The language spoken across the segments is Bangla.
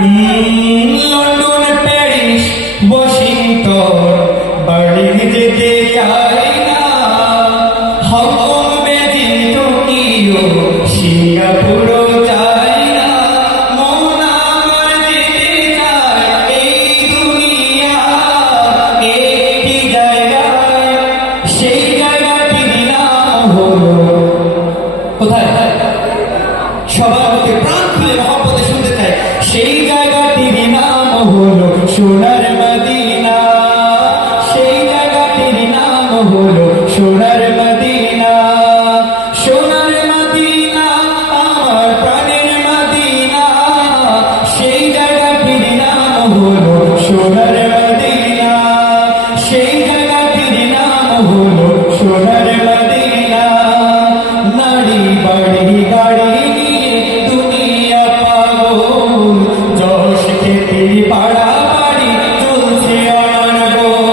লন্ডন প্যারিস ওয়াশিংটন বার্লিন যেতে চাই না, হংকং বেজিং টোকিও সিঙ্গাপুরও চাই না, মন আমার যেতে চায় এই দুনিয়া একটি জায়গায়, সেই জায়গাটির নাম হলো কোথায়? সবার মুখে প্রাণ খুলে মহব্বতে শুনতে চাই। সেই জায়গাটির নাম হলো সোনার মদিনা, সেই জায়গাটির নাম হলো সোনার মদিনা, সোনার মদিনা আমার প্রাণের মদিনা, সেই জায়গাটির নাম হলো সোনার মদিনা, সেই জায়গাটির নাম হলো সোনার মদিনা। নারী বাড়ি গাড়ি নিয়ে দুনিয়া পাগল, যশ খ্যাতি পাড়া বাড়ি চলছে অনর্গল।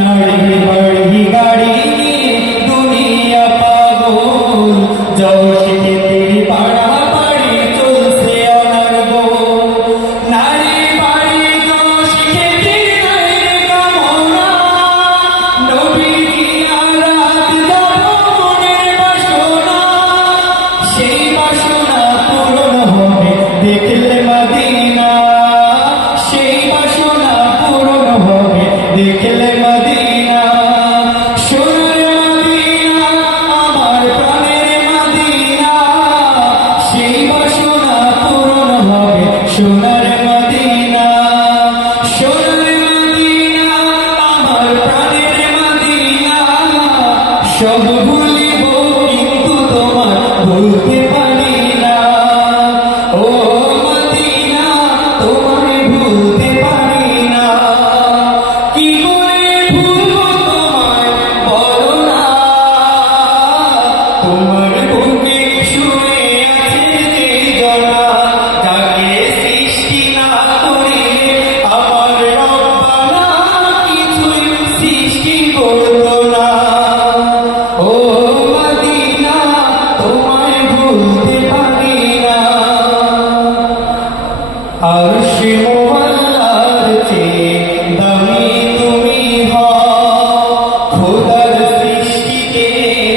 নারী বাড়ি গাড়ি নিয়ে দুনিয়া পাগল, যশ খ্যাতি পাড়া বাড়ি চলছে অনর্গল। নারী বাড়ি যশ খ্যাতি নারীর কামনা, নবীজি আরাত যাব মনের বাসনা, সেই বাসনা পূরণ হবে দেখলে মদিনা, সেই বাসনা পূরণ হবে দেখলে মদিনা। সোনার মদিনা আমার প্রাণের মদিনা, সেই বাসনা পূরণ হবে সোনার মদিনা, সোনার মদিনা আমার প্রাণের মদিনা। সব ভুলিব কিন্তু তোমার ভুলতে পারি না, ও মদিনা তোমায় ভুলতে পারি না। কি করে ভুলবো তোমায় বলো না, তোমার বুকে শুয়ে আছে যেই জনা, যাকে সৃষ্টি না করিলে আমার রব্বানা কিছুই সৃষ্টি করতো না। ও মদিনা তোমায় ভুলতে পারি না। আরশে মুআল্লার চেয়ে দামি তুমি হও, খোদার সৃষ্টিতে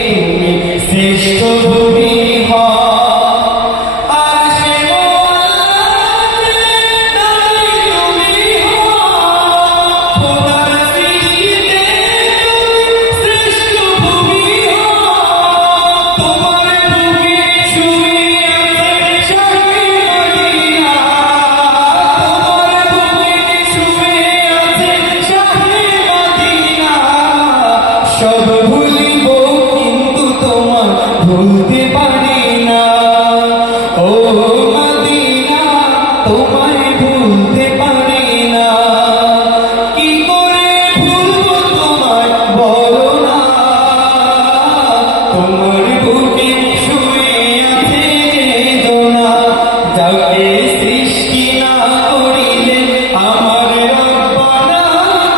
তুমি শ্রেষ্ঠ ভূমি হও। আরশে মুআল্লার চেয়ে দামি তুমি হও, খোদার সৃষ্টিতে তুমি শ্রেষ্ঠ ভূমি হও। তোমার বুকে শুয়ে আছে শাহে মদিনা, তোমার বুকে শুয়ে আছে শাহে মদিনা। সব ভুলিব কিন্তু তোমার ভুলতে পারি না, ও মদিনা তোমায় ভুলতে পারি না। কি করে ভুলবো তোমায় বলো না, তোমার বুকে শুয়ে আছে যে জনা, যাকে সৃষ্টি না করিলে আমার রব্বানা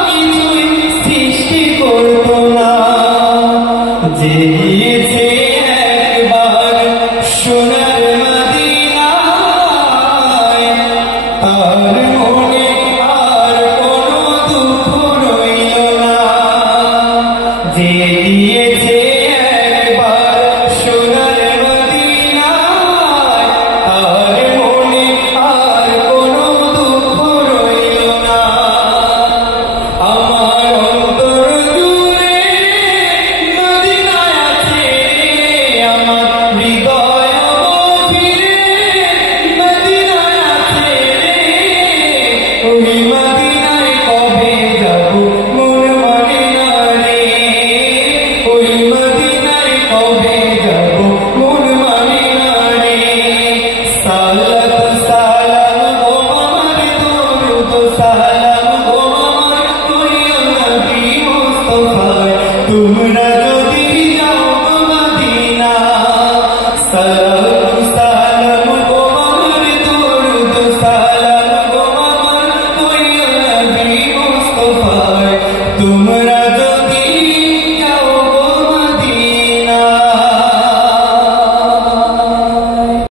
কিছুই সৃষ্টি করতো না। যে গিয়েছে একবার সোনার মদিনায়, তার মনে আর কোনো দুঃখ রইল না। যে গিয়েছে একবার সোনার মদিনায়, তার মনে আর কোনো দুঃখ রইল না। আমার অন্তর জুড়ে মদিনায় আছে রে, আমার হৃদয় অবধিরে মদিনায় আছে রে। ওই মদিনায় কবে যাব মন মানে না রে, ওই মদিনায় কবে যাব মন মানে না রে। সালাত